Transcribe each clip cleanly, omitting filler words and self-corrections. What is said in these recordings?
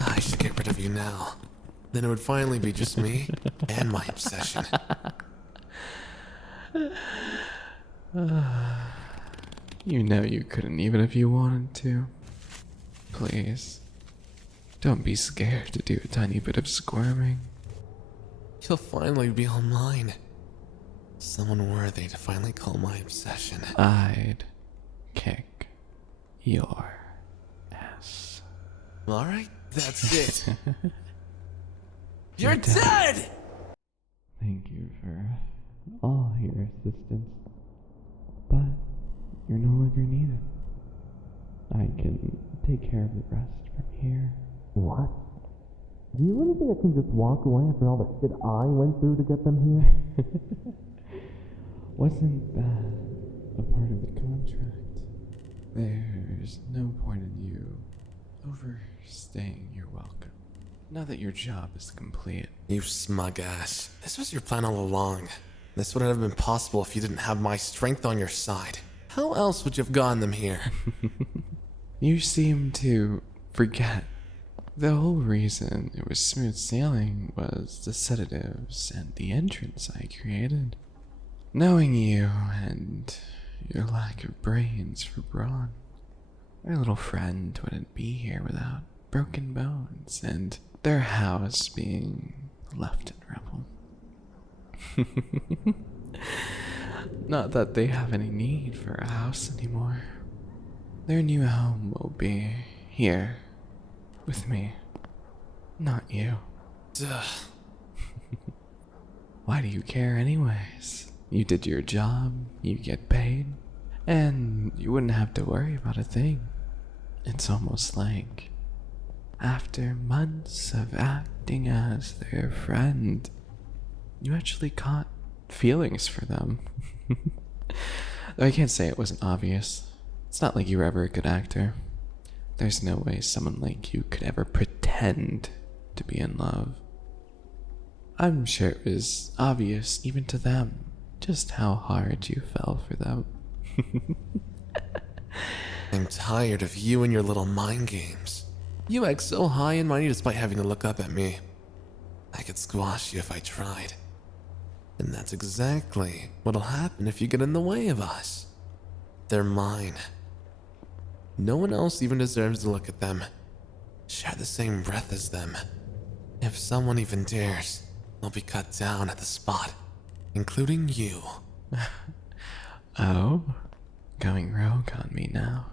I should get rid of you now. Then it would finally be just me and my obsession. You know you couldn't even if you wanted to. Please, don't be scared to do a tiny bit of squirming. You'll finally be all mine. Someone worthy to finally call my obsession. I'd kick your ass. Alright, that's it. You're dead! Thank you for all your assistance, but you're no longer needed. I can take care of the rest from here. What? Do you really think I can just walk away after all the shit I went through to get them here? Wasn't that a part of the contract? There's no point in you overstaying your welcome. Now that your job is complete. You smug ass. This was your plan all along. This wouldn't have been possible if you didn't have my strength on your side. How else would you have gotten them here? You seem to forget. The whole reason it was smooth sailing was the sedatives and the entrance I created. Knowing you and your lack of brains for brawn, our little friend wouldn't be here without broken bones and their house being left in rubble. Not that they have any need for a house anymore. Their new home will be here with me, not you. Duh. Why do you care anyways? You did your job, you get paid, and you wouldn't have to worry about a thing. It's almost like after months of acting as their friend, you actually caught feelings for them. Though I can't say it wasn't obvious. It's not like you were ever a good actor. There's no way someone like you could ever pretend to be in love. I'm sure it was obvious even to them just how hard you fell for them. I'm tired of you and your little mind games. You act so high and mighty despite having to look up at me. I could squash you if I tried. And that's exactly what'll happen if you get in the way of us. They're mine. No one else even deserves to look at them. Share the same breath as them. If someone even dares, they'll be cut down at the spot, including you. Oh? Going rogue on me now.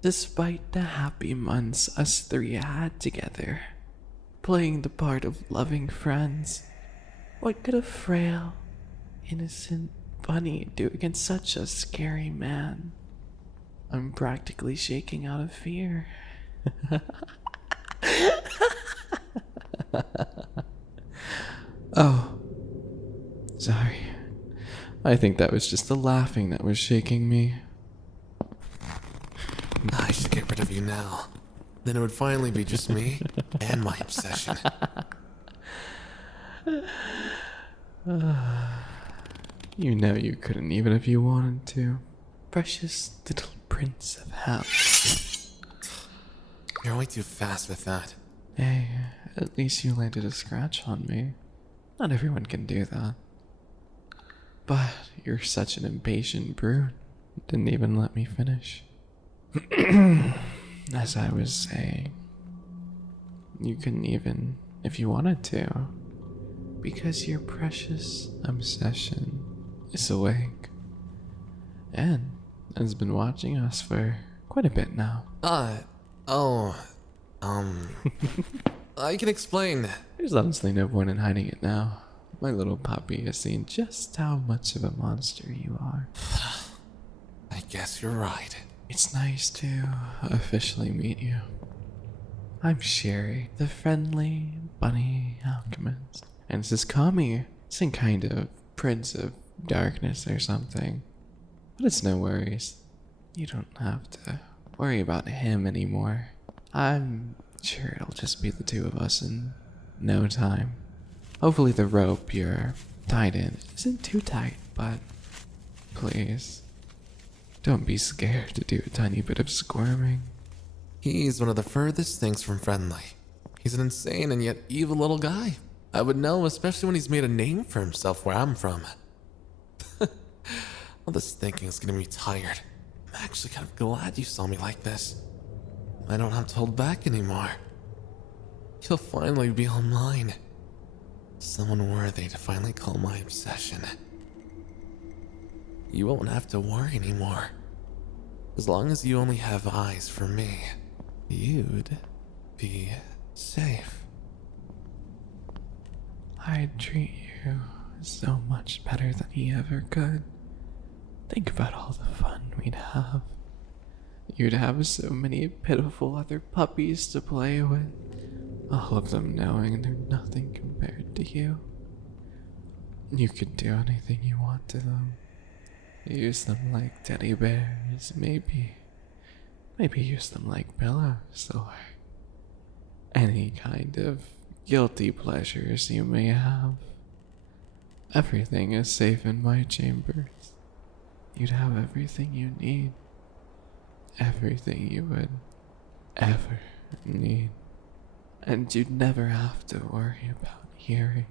Despite the happy months us three had together, playing the part of loving friends, what could a frail, innocent bunny do against such a scary man? I'm practically shaking out of fear. Oh, sorry. I think that was just the laughing that was shaking me. I should get rid of you now. Then it would finally be just me and my obsession. You know you couldn't even if you wanted to. Precious little prince of hell. You're way too fast with that. Hey, at least you landed a scratch on me. Not everyone can do that. But you're such an impatient brute. Didn't even let me finish. As I was saying, you couldn't even if you wanted to. Because your precious obsession is awake. And has been watching us for quite a bit now. I can explain. There's honestly no point in hiding it now. My little puppy has seen just how much of a monster you are. I guess you're right. It's nice to officially meet you. I'm Sherry, the friendly bunny alchemist. And this is Kami, some kind of prince of darkness or something. But it's no worries. You don't have to worry about him anymore. I'm sure it'll just be the two of us in no time. Hopefully the rope you're tied in isn't too tight, but please, don't be scared to do a tiny bit of squirming. He's one of the furthest things from friendly. He's an insane and yet evil little guy. I would know, especially when he's made a name for himself where I'm from. All this thinking is getting me tired. I'm actually kind of glad you saw me like this. I don't have to hold back anymore. You'll finally be all mine. Someone worthy to finally call my obsession. You won't have to worry anymore. As long as you only have eyes for me, you'd be safe. I'd treat you so much better than he ever could. Think about all the fun we'd have. You'd have so many pitiful other puppies to play with, all of them knowing they're nothing compared to you. You could do anything you want to them. Use them like teddy bears, maybe use them like pillows, or any kind of guilty pleasures you may have. Everything is safe in my chambers. You'd have everything you need. Everything you would ever need. And you'd never have to worry about hearing,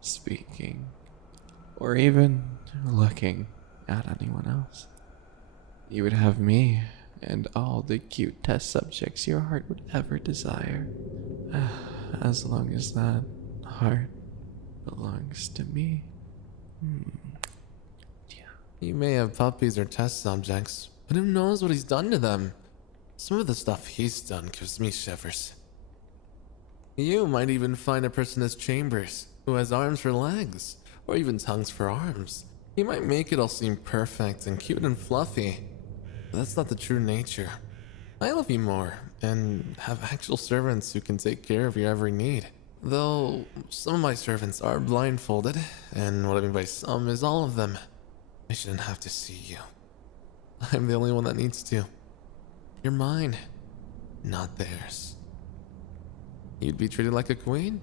speaking, or even looking at anyone else. You would have me and all the cute test subjects your heart would ever desire. As long as that heart belongs to me. You may have puppies or test subjects, but who knows what he's done to them? Some of the stuff he's done gives me shivers. You might even find a person as Chambers, who has arms for legs, or even tongues for arms. He might make it all seem perfect and cute and fluffy, but that's not the true nature. I love you more, and have actual servants who can take care of your every need. Though, some of my servants are blindfolded, and what I mean by some is all of them. I shouldn't have to see you. I'm the only one that needs to. You're mine, not theirs. You'd be treated like a queen?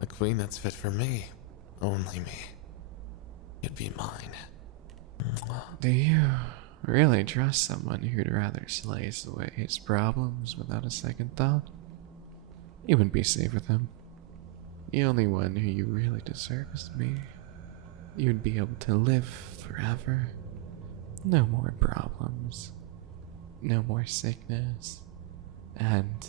A queen that's fit for me. Only me. You'd be mine. Do you really trust someone who'd rather slice away his problems without a second thought? You wouldn't be safe with him. The only one who you really deserve is me. You'd be able to live forever. No more problems. No more sickness. And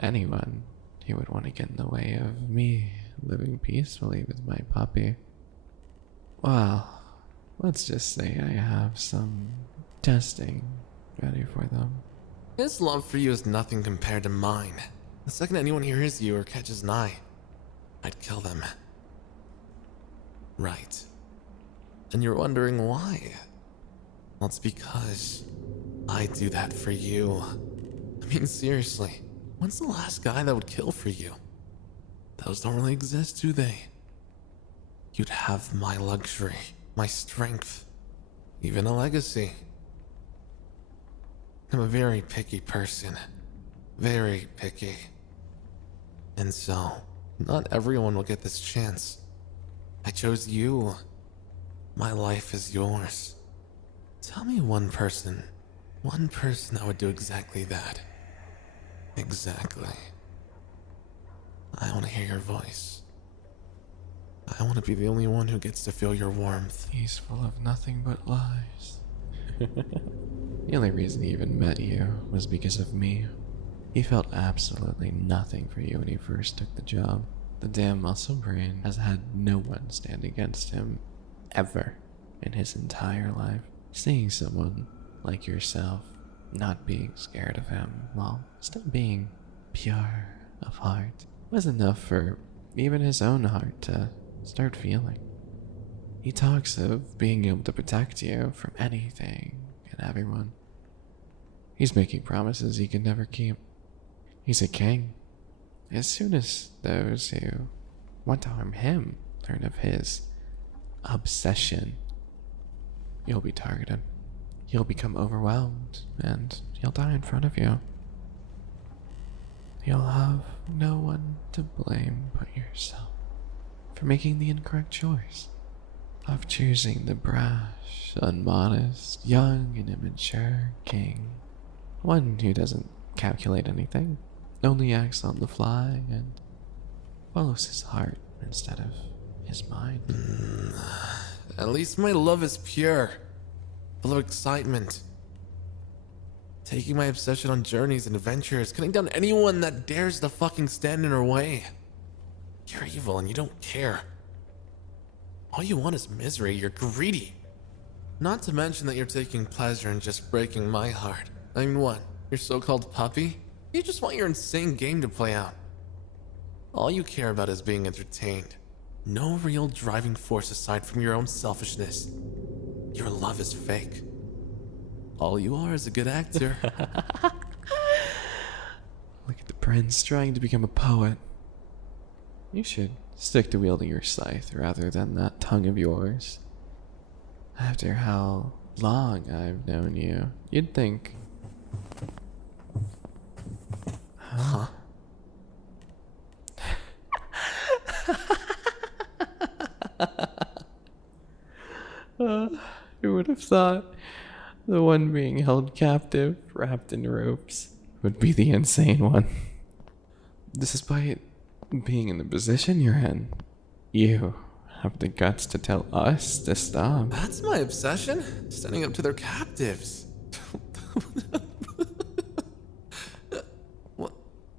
anyone who would want to get in the way of me living peacefully with my puppy. Well, let's just say I have some testing ready for them. His love for you is nothing compared to mine. The second anyone hears you or catches an eye, I'd kill them. Right. And you're wondering why? Well, it's because I do that for you. I mean, seriously, when's the last guy that would kill for you? Those don't really exist, do they? You'd have my luxury, my strength, even a legacy. I'm a very picky person. Very picky. And so, not everyone will get this chance. I chose you. My life is yours. Tell me one person that would do exactly that. Exactly. I want to hear your voice. I want to be the only one who gets to feel your warmth. He's full of nothing but lies. The only reason he even met you was because of me. He felt absolutely nothing for you when he first took the job. The damn muscle brain has had no one stand against him ever in his entire life. Seeing someone like yourself not being scared of him while still being pure of heart was enough for even his own heart to start feeling. He talks of being able to protect you from anything and everyone. He's making promises he can never keep. He's a king. As soon as those who want to harm him learn of his obsession, you'll be targeted. You'll become overwhelmed, and you'll die in front of you. You'll have no one to blame but yourself for making the incorrect choice of choosing the brash, unmodest, young, and immature king. One who doesn't calculate anything, only acts on the fly and follows his heart instead of his mind. At least my love is pure, full of excitement. Taking my obsession on journeys and adventures, cutting down anyone that dares to fucking stand in her way. You're evil and you don't care. All you want is misery, you're greedy. Not to mention that you're taking pleasure in just breaking my heart. I mean, what? Your so-called puppy? You just want your insane game to play out. All you care about is being entertained. No real driving force aside from your own selfishness. Your love is fake. All you are is a good actor. Look at the prince trying to become a poet. You should stick to wielding your scythe rather than that tongue of yours. After how long I've known you, you'd think... Huh? Who would have thought the one being held captive, wrapped in ropes, would be the insane one? Despite being in the position you're in, you have the guts to tell us to stop. That's my obsession? Standing up to their captives.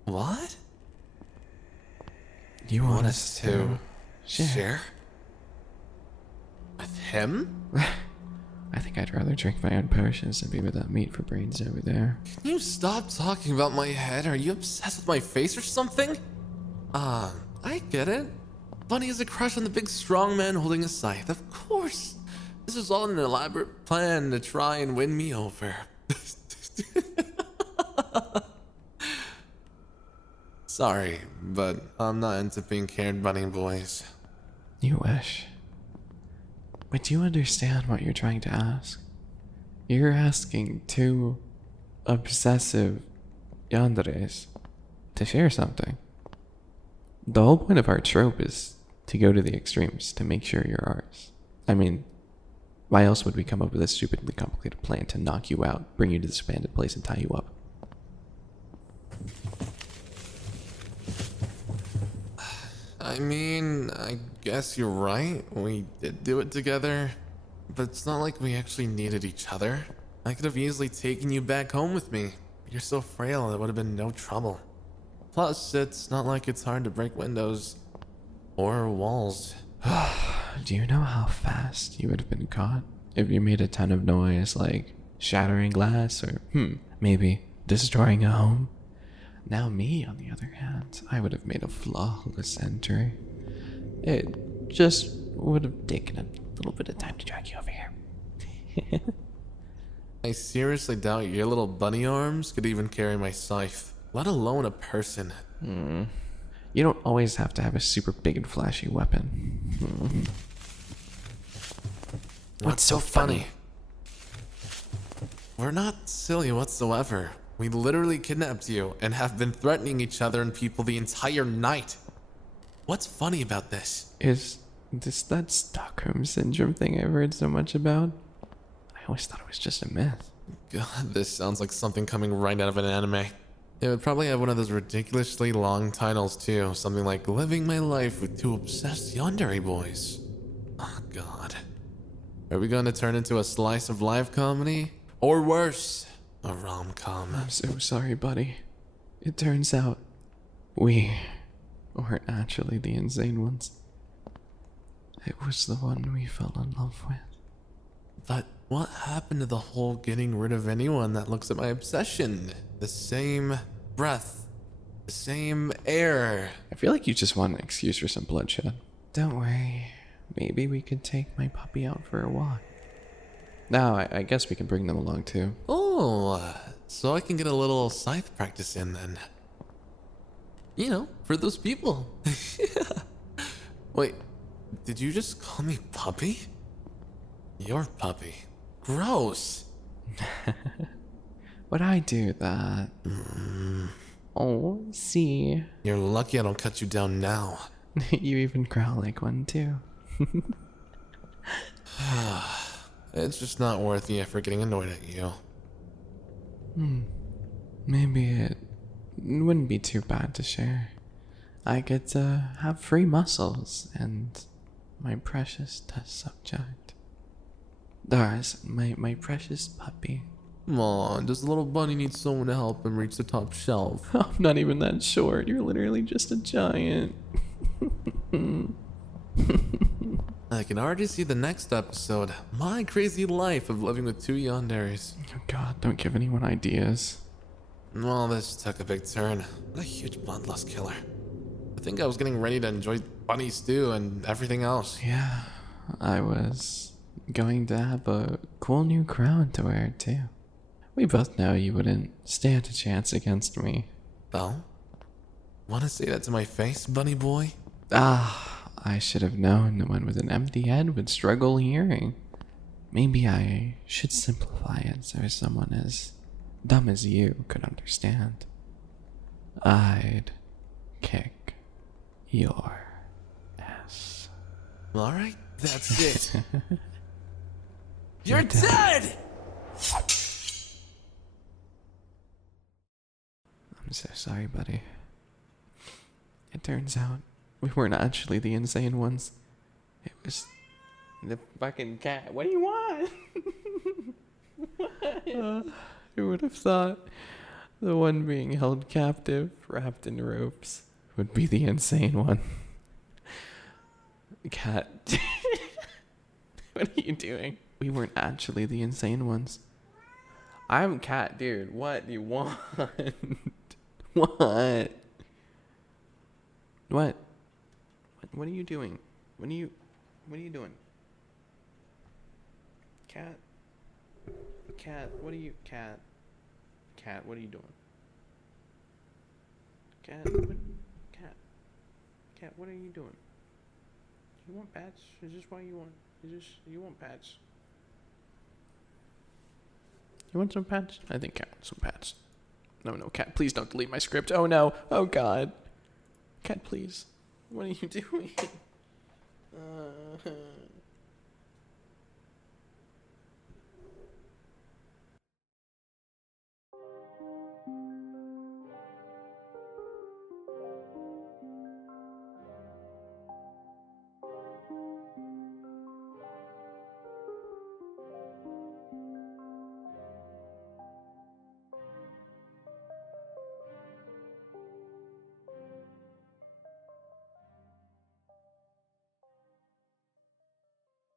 What? You want us to share? With him? I think I'd rather drink my own potions than be with that meat for brains over there. Can you stop talking about my head? Are you obsessed with my face or something? I get it. Bunny has a crush on the big strong man holding a scythe. Of course. This is all an elaborate plan to try and win me over. Sorry, but I'm not into pink-haired bunny boys. You wish. But do you understand what you're trying to ask? You're asking two obsessive Yanderes to share something. The whole point of our trope is to go to the extremes to make sure you're ours. I mean, why else would we come up with a stupidly complicated plan to knock you out, bring you to this abandoned place, and tie you up? I mean, I guess you're right. We did do it together. But it's not like we actually needed each other. I could have easily taken you back home with me. You're so frail, it would have been no trouble. Plus, it's not like it's hard to break windows or walls. Do you know how fast you would have been caught if you made a ton of noise, like shattering glass or, maybe destroying a home? Now me, on the other hand, I would have made a flawless entry. It just would have taken a little bit of time to drag you over here. I seriously doubt your little bunny arms could even carry my scythe, let alone a person. You don't always have to have a super big and flashy weapon. What's so funny? We're not silly whatsoever. We literally kidnapped you and have been threatening each other and people the entire night. What's funny about this? Is this that Stockholm Syndrome thing I've heard so much about? I always thought it was just a myth. God, this sounds like something coming right out of an anime. It would probably have one of those ridiculously long titles too. Something like Living My Life with Two Obsessed Yandere Boys. Oh God. Are we going to turn into a slice of life comedy? Or worse, a rom-com? I'm so sorry, buddy. It turns out we weren't actually the insane ones. It was the one we fell in love with. But what happened to the whole getting rid of anyone that looks at my obsession? The same breath, the same air. I feel like you just want an excuse for some bloodshed. Don't worry. Maybe we could take my puppy out for a walk. Now, I guess we can bring them along too. Oh, so I can get a little scythe practice in then. You know, for those people. Wait, did you just call me puppy? Your puppy. Gross. Would I do that? Oh, see. You're lucky I don't cut you down now. You even growl like one too. It's just not worth the effort getting annoyed at you. Maybe it it wouldn't be too bad to share. I get to have free muscles and my precious test subject. Doris, my precious puppy. Come on, does the little bunny need someone to help him reach the top shelf? I'm not even that short. You're literally just a giant. I can already see the next episode. My crazy life of living with 2 Yanderes. Oh god, don't give anyone ideas. Well, this took a big turn. What a huge bloodlust killer. I think I was getting ready to enjoy bunny stew and everything else. Yeah, I was going to have a cool new crown to wear too. We both know you wouldn't stand a chance against me. Well, wanna say that to my face, bunny boy? Ah, I should have known no one with an empty head would struggle hearing. Maybe I should simplify it so someone as dumb as you could understand. I'd kick your ass. Alright, that's it. You're dead! I'm so sorry, buddy. It turns out we weren't actually the insane ones. It was the fucking cat. What do you want? What? Who would have thought the one being held captive, wrapped in ropes, would be the insane one? Cat. What are you doing? We weren't actually the insane ones. I'm Cat, dude. What do you want? What? What? What are you doing? What are you doing? Cat? Cat, what are you... Cat, what are you doing? Cat, what are you doing? You want pets? Is this why you want... You want pets? You want some pets? I think Cat wants some pets. No, Cat, please don't delete my script. Oh no. Oh god. Cat, please. What are you doing?